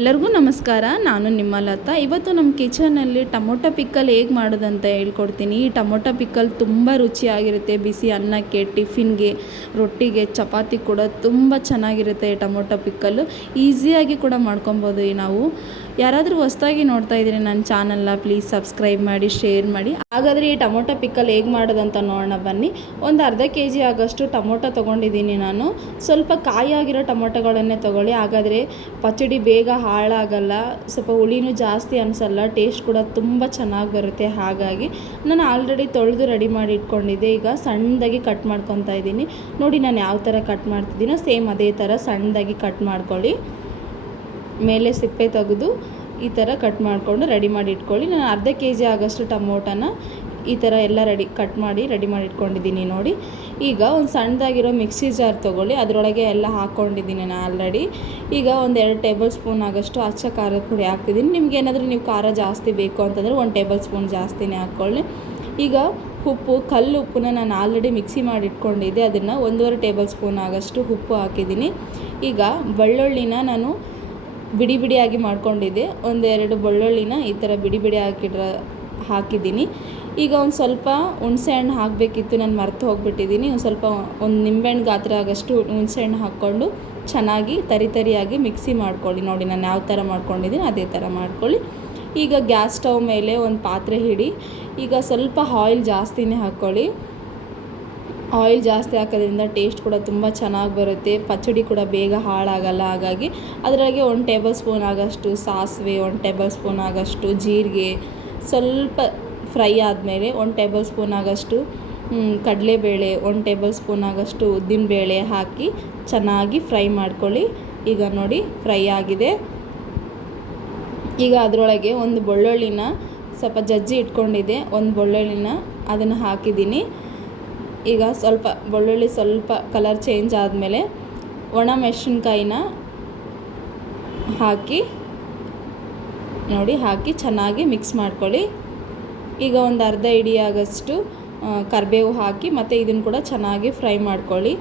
ಎಲ್ಲರಿಗೂ ನಮಸ್ಕಾರ. ನಾನು ನಿಮ್ಮ ಲತಾ. ಇವತ್ತು ನಮ್ಮ ಕಿಚನಲ್ಲಿ ಟೊಮೊಟೊ ಪಿಕ್ಕಲ್ ಹೇಗೆ ಮಾಡೋದಂತ ಹೇಳ್ಕೊಡ್ತೀನಿ. ಈ ಟೊಮೊಟೊ ಪಿಕ್ಕಲ್ ತುಂಬ ರುಚಿಯಾಗಿರುತ್ತೆ. ಬಿಸಿ ಅನ್ನಕ್ಕೆ, ಟಿಫಿನ್ಗೆ, ರೊಟ್ಟಿಗೆ, ಚಪಾತಿ ಕೂಡ ತುಂಬ ಚೆನ್ನಾಗಿರುತ್ತೆ. ಟೊಮೊಟೊ ಪಿಕ್ಕಲ್ಲು ಈಸಿಯಾಗಿ ಕೂಡ ಮಾಡ್ಕೊಬೋದು. ನಾವು ಯಾರಾದರೂ ಹೊಸದಾಗಿ ನೋಡ್ತಾ ಇದ್ದೀರಿ ನನ್ನ ಚಾನಲ್ನ, ಪ್ಲೀಸ್ ಸಬ್ಸ್ಕ್ರೈಬ್ ಮಾಡಿ, ಶೇರ್ ಮಾಡಿ. ಹಾಗಾದರೆ ಈ ಟೊಮೊಟೊ ಪಿಕ್ಕಲ್ ಹೇಗೆ ಮಾಡೋದಂತ ನೋಡೋಣ ಬನ್ನಿ. ಒಂದು ಅರ್ಧ kg ಆಗೋಷ್ಟು ಟೊಮೊಟೊ ತೊಗೊಂಡಿದ್ದೀನಿ ನಾನು. ಸ್ವಲ್ಪ ಕಾಯಾಗಿರೋ ಟೊಮೊಟೊಗಳನ್ನೇ ತೊಗೊಳ್ಳಿ, ಹಾಗಾದರೆ ಪಚಡಿ ಬೇಗ ಹಾಳಾಗಲ್ಲ, ಸ್ವಲ್ಪ ಹುಳಿನೂ ಜಾಸ್ತಿ ಅನಿಸಲ್ಲ, ಟೇಸ್ಟ್ ಕೂಡ ತುಂಬ ಚೆನ್ನಾಗಿ ಬರುತ್ತೆ. ಹಾಗಾಗಿ ನಾನು ಆಲ್ರೆಡಿ ತೊಳೆದು ರೆಡಿ ಮಾಡಿ ಇಟ್ಕೊಂಡಿದ್ದೆ. ಈಗ ಸಣ್ಣದಾಗಿ ಕಟ್ ಮಾಡ್ಕೊತಾ ಇದ್ದೀನಿ. ನೋಡಿ ನಾನು ಯಾವ ಥರ ಕಟ್ ಮಾಡ್ತಿದ್ದೀನೋ ಸೇಮ್ ಅದೇ ಥರ ಸಣ್ಣದಾಗಿ ಕಟ್ ಮಾಡ್ಕೊಳ್ಳಿ. ಮೇಲೆ ಸಿಪ್ಪೆ ತೆಗೆದು ಈ ಥರ ಕಟ್ ಮಾಡಿಕೊಂಡು ರೆಡಿ ಮಾಡಿ ಇಟ್ಕೊಳ್ಳಿ. ನಾನು ಅರ್ಧ kg ಆಗೋಷ್ಟು ಟೊಮೊಟೊನ ಈ ಥರ ಎಲ್ಲ ಕಟ್ ಮಾಡಿ ರೆಡಿ ಮಾಡಿ ಇಟ್ಕೊಂಡಿದ್ದೀನಿ ನೋಡಿ. ಈಗ ಒಂದು ಸಣ್ಣದಾಗಿರೋ ಮಿಕ್ಸಿ ಜಾರ್ ತೊಗೊಳ್ಳಿ, ಅದರೊಳಗೆ ಎಲ್ಲ ಹಾಕ್ಕೊಂಡಿದ್ದೀನಿ ನಾನು ಆಲ್ರೆಡಿ. ಈಗ ಒಂದು 2 ಟೇಬಲ್ ಸ್ಪೂನ್ ಆಗೋಷ್ಟು ಅಚ್ಚ ಖಾರದ ಪುಡಿ ಹಾಕ್ತಿದ್ದೀನಿ. ನಿಮ್ಗೆ ಏನಾದರೂ ನೀವು ಖಾರ ಜಾಸ್ತಿ ಬೇಕು ಅಂತಂದರೆ 1 ಟೇಬಲ್ ಸ್ಪೂನ್ ಜಾಸ್ತಿನೇ ಹಾಕ್ಕೊಳ್ಳಿ. ಈಗ ಉಪ್ಪು, ಕಲ್ಲು ಉಪ್ಪನ್ನ ನಾನು ಆಲ್ರೆಡಿ ಮಿಕ್ಸಿ ಮಾಡಿ ಇಟ್ಕೊಂಡಿದ್ದೆ, ಅದನ್ನು 1.5 ಟೇಬಲ್ ಸ್ಪೂನ್ ಆಗೋಷ್ಟು ಉಪ್ಪು ಹಾಕಿದ್ದೀನಿ. ಈಗ ಬೆಳ್ಳುಳ್ಳಿನ ನಾನು ಬಿಡಿ ಬಿಡಿಯಾಗಿ ಮಾಡ್ಕೊಂಡಿದ್ದೆ, 1-2 ಬೆಳ್ಳುಳ್ಳಿನ ಈ ಥರ ಬಿಡಿ ಬಿಡಿ ಹಾಕಿದ್ದೀನಿ. ಈಗ ಒಂದು ಸ್ವಲ್ಪ ಹುಣಸೆ ಹಣ್ಣು ಹಾಕಬೇಕಿತ್ತು, ನಾನು ಮರೆತು ಹೋಗ್ಬಿಟ್ಟಿದ್ದೀನಿ. ಒಂದು ನಿಂಬೆಹಣ್ಣು ಗಾತ್ರ ಆಗೋಷ್ಟು ಹುಣಸೆ ಹಣ್ಣು ಹಾಕ್ಕೊಂಡು ಚೆನ್ನಾಗಿ ತರಿಯಾಗಿ ಮಿಕ್ಸಿ ಮಾಡ್ಕೊಳ್ಳಿ. ನೋಡಿ ನಾನು ಯಾವ ಥರ ಮಾಡ್ಕೊಂಡಿದ್ದೀನಿ ಅದೇ ಥರ ಮಾಡ್ಕೊಳ್ಳಿ. ಈಗ ಗ್ಯಾಸ್ ಸ್ಟವ್ ಮೇಲೆ ಒಂದು ಪಾತ್ರೆ ಇಡಿ. ಈಗ ಸ್ವಲ್ಪ ಆಯಿಲ್ ಜಾಸ್ತಿನೇ ಹಾಕ್ಕೊಳ್ಳಿ. ಆಯಿಲ್ ಜಾಸ್ತಿ ಹಾಕೋದ್ರಿಂದ ಟೇಸ್ಟ್ ಕೂಡ ತುಂಬ ಚೆನ್ನಾಗಿ ಬರುತ್ತೆ, ಪಚಡಿ ಕೂಡ ಬೇಗ ಹಾಳಾಗಲ್ಲ. ಹಾಗಾಗಿ ಅದರೊಳಗೆ 1 ಟೇಬಲ್ ಸ್ಪೂನ್ ಆಗೋಷ್ಟು ಸಾಸಿವೆ, 1 ಟೇಬಲ್ ಸ್ಪೂನ್ ಆಗೋಷ್ಟು ಜೀರಿಗೆ, ಸ್ವಲ್ಪ ಫ್ರೈ ಆದಮೇಲೆ 1 ಟೇಬಲ್ ಸ್ಪೂನ್ ಆಗೋಷ್ಟು ಕಡಲೆಬೇಳೆ, 1 ಟೇಬಲ್ ಸ್ಪೂನ್ ಆಗೋಷ್ಟು ಉದ್ದಿನಬೇಳೆ ಹಾಕಿ ಚೆನ್ನಾಗಿ ಫ್ರೈ ಮಾಡ್ಕೊಳ್ಳಿ. ಈಗ ನೋಡಿ ಫ್ರೈ ಆಗಿದೆ. ಈಗ ಅದರೊಳಗೆ ಒಂದು ಬೆಳ್ಳುಳ್ಳಿನ ಸ್ವಲ್ಪ ಜಜ್ಜಿ ಇಟ್ಕೊಂಡಿದ್ದೆ, ಒಂದು ಬೆಳ್ಳುಳ್ಳಿನ ಅದನ್ನು ಹಾಕಿದ್ದೀನಿ. ಈಗ ಸ್ವಲ್ಪ ಬೆಳ್ಳುಳ್ಳಿ ಸ್ವಲ್ಪ ಕಲರ್ ಚೇಂಜ್ ಆದಮೇಲೆ ಒಣ ಮೆಣಸಿನ್ಕಾಯಿನ ಹಾಕಿ ನೋಡಿ, ಹಾಕಿ ಚೆನ್ನಾಗಿ ಮಿಕ್ಸ್ ಮಾಡ್ಕೊಳ್ಳಿ. ಈಗ ಒಂದು ಅರ್ಧ ಹಿಡಿ ಆಗೋಷ್ಟು ಕರಿಬೇವು ಹಾಕಿ ಮತ್ತು ಇದನ್ನು ಕೂಡ ಚೆನ್ನಾಗಿ ಫ್ರೈ ಮಾಡ್ಕೊಳ್ಳಿ.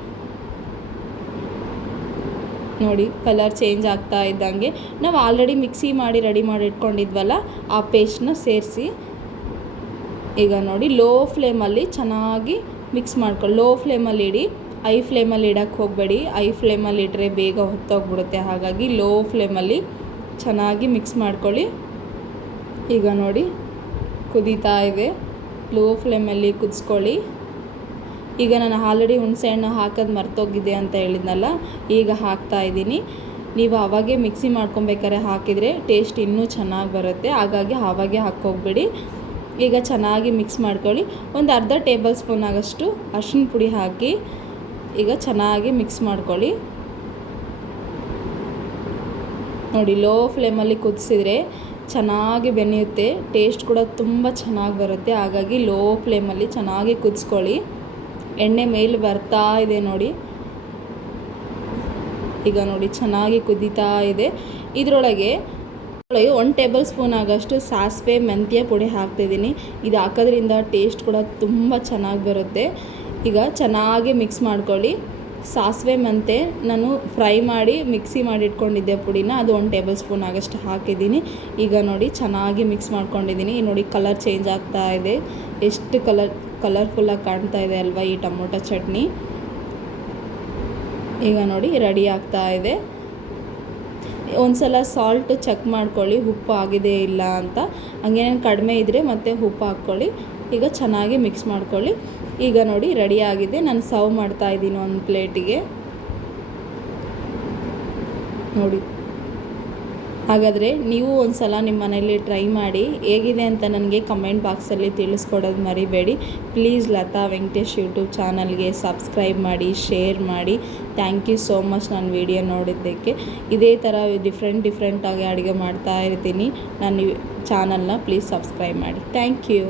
ನೋಡಿ ಕಲರ್ ಚೇಂಜ್ ಆಗ್ತಾ ಇದ್ದಂಗೆ ನಾವು ಆಲ್ರೆಡಿ ಮಿಕ್ಸಿ ಮಾಡಿ ರೆಡಿ ಮಾಡಿ ಇಟ್ಕೊಂಡಿದ್ವಲ್ಲ ಆ ಪೇಸ್ಟ್ನ ಸೇರಿಸಿ ಈಗ ನೋಡಿ ಲೋ ಫ್ಲೇಮಲ್ಲಿ ಚೆನ್ನಾಗಿ ಮಿಕ್ಸ್ ಮಾಡ್ಕೊಳ್ಳಿ. ಲೋ ಫ್ಲೇಮಲ್ಲಿ ಇಡಿ, ಐ ಫ್ಲೇಮಲ್ಲಿ ಇಡೋಕ್ಕೆ ಹೋಗಬೇಡಿ. ಐ ಫ್ಲೇಮಲ್ಲಿ ಇಟ್ಟರೆ ಬೇಗ ಹೊತ್ತೋಗ್ಬಿಡುತ್ತೆ. ಹಾಗಾಗಿ ಲೋ ಫ್ಲೇಮಲ್ಲಿ ಚೆನ್ನಾಗಿ ಮಿಕ್ಸ್ ಮಾಡ್ಕೊಳ್ಳಿ. ಈಗ ನೋಡಿ ಕುದೀತಾ ಇದೆ, ಲೋ ಫ್ಲೇಮಲ್ಲಿ ಕುದಿಸ್ಕೊಳ್ಳಿ. ಈಗ ನಾನು ಆಲ್ರೆಡಿ ಹುಣಸೆಹಣ್ಣು ಹಾಕೋದು ಮರ್ತೋಗಿದೆ ಅಂತ ಹೇಳಿದ್ನಲ್ಲ, ಈಗ ಹಾಕ್ತಾಯಿದ್ದೀನಿ. ನೀವು ಆವಾಗೇ ಮಿಕ್ಸಿ ಮಾಡ್ಕೊಬೇಕಾದ್ರೆ ಹಾಕಿದರೆ ಟೇಸ್ಟ್ ಇನ್ನೂ ಚೆನ್ನಾಗಿ ಬರುತ್ತೆ. ಹಾಗಾಗಿ ಆವಾಗೇ ಹಾಕ್ಕೋಗ್ಬೇಡಿ. ಈಗ ಚೆನ್ನಾಗಿ ಮಿಕ್ಸ್ ಮಾಡ್ಕೊಳ್ಳಿ. ಒಂದು ಅರ್ಧ ಟೇಬಲ್ ಸ್ಪೂನ್ ಆಗೋಷ್ಟು ಅರಿಶಿನ ಪುಡಿ ಹಾಕಿ ಈಗ ಚೆನ್ನಾಗಿ ಮಿಕ್ಸ್ ಮಾಡ್ಕೊಳ್ಳಿ. ನೋಡಿ ಲೋ ಫ್ಲೇಮಲ್ಲಿ ಕುದಿಸಿದ್ರೆ ಚೆನ್ನಾಗಿ ಬೆನೆಯುತ್ತೆ, ಟೇಸ್ಟ್ ಕೂಡ ತುಂಬ ಚೆನ್ನಾಗಿ ಬರುತ್ತೆ. ಹಾಗಾಗಿ ಲೋ ಫ್ಲೇಮಲ್ಲಿ ಚೆನ್ನಾಗಿ ಕುದಿಸ್ಕೊಳ್ಳಿ. ಎಣ್ಣೆ ಮೇಲೆ ಬರ್ತಾ ಇದೆ ನೋಡಿ. ಈಗ ನೋಡಿ ಚೆನ್ನಾಗಿ ಕುದೀತಾ ಇದೆ. ಇದರೊಳಗೆ 1 ಟೇಬಲ್ ಸ್ಪೂನ್ ಆಗೋಷ್ಟು ಸಾಸಿವೆ ಮೆಂತ್ಯ ಪುಡಿ ಹಾಕ್ತಿದ್ದೀನಿ. ಇದು ಹಾಕೋದ್ರಿಂದ ಟೇಸ್ಟ್ ಕೂಡ ತುಂಬ ಚೆನ್ನಾಗಿ ಬರುತ್ತೆ. ಈಗ ಚೆನ್ನಾಗಿ ಮಿಕ್ಸ್ ಮಾಡ್ಕೊಳ್ಳಿ. ಸಾಸಿವೆ ಮೆಂತ್ಯ ನಾನು ಫ್ರೈ ಮಾಡಿ ಮಿಕ್ಸಿ ಮಾಡಿ ಇಟ್ಕೊಂಡಿದ್ದೆ ಪುಡಿನ, ಅದು 1 ಟೇಬಲ್ ಸ್ಪೂನ್ ಆಗೋಷ್ಟು ಹಾಕಿದ್ದೀನಿ. ಈಗ ನೋಡಿ ಚೆನ್ನಾಗಿ ಮಿಕ್ಸ್ ಮಾಡ್ಕೊಂಡಿದ್ದೀನಿ. ನೋಡಿ ಕಲರ್ ಚೇಂಜ್ ಆಗ್ತಾ ಇದೆ, ಎಷ್ಟು ಕಲರ್ಫುಲ್ಲಾಗಿ ಕಾಣ್ತಾ ಇದೆ ಅಲ್ವಾ ಈ ಟೊಮೊಟೊ ಚಟ್ನಿ. ಈಗ ನೋಡಿ ರೆಡಿ ಆಗ್ತಾ ಇದೆ. ಒಂದು ಸಲ ಸಾಲ್ಟ್ ಚೆಕ್ ಮಾಡ್ಕೊಳ್ಳಿ, ಉಪ್ಪು ಆಗಿದೆ ಇಲ್ಲ ಅಂತ. ಹಂಗೇನೇನು ಕಡಿಮೆ ಇದ್ದರೆ ಮತ್ತೆ ಉಪ್ಪು ಹಾಕ್ಕೊಳ್ಳಿ. ಈಗ ಚೆನ್ನಾಗಿ ಮಿಕ್ಸ್ ಮಾಡ್ಕೊಳ್ಳಿ. ಈಗ ನೋಡಿ ರೆಡಿ ಆಗಿದೆ. ನಾನು ಸರ್ವ್ ಮಾಡ್ತಾಯಿದ್ದೀನಿ ಒಂದು ಪ್ಲೇಟಿಗೆ ನೋಡಿ. ಹಾಗಾದರೆ ನೀವು ಒಂದು ಸಲ ನಿಮ್ಮ ಮನೇಲಿ ಟ್ರೈ ಮಾಡಿ, ಹೇಗಿದೆ ಅಂತ ನನಗೆ ಕಮೆಂಟ್ ಬಾಕ್ಸಲ್ಲಿ ತಿಳಿಸ್ಕೊಡೋದು ಮರಿಬೇಡಿ. ಪ್ಲೀಸ್ ಲತಾ ವೆಂಕಟೇಶ್ ಯೂಟ್ಯೂಬ್ ಚಾನಲ್ಗೆ ಸಬ್ಸ್ಕ್ರೈಬ್ ಮಾಡಿ, ಶೇರ್ ಮಾಡಿ. ಥ್ಯಾಂಕ್ ಯು ಸೋ ಮಚ್ ನನ್ನ ವಿಡಿಯೋ ನೋಡಿದ್ದಕ್ಕೆ. ಇದೇ ಥರ ಡಿಫ್ರೆಂಟಾಗಿ ಅಡುಗೆ ಮಾಡ್ತಾ ಇರ್ತೀನಿ. ನನ್ನ ಚಾನಲ್ನ ಪ್ಲೀಸ್ ಸಬ್ಸ್ಕ್ರೈಬ್ ಮಾಡಿ. Thank you.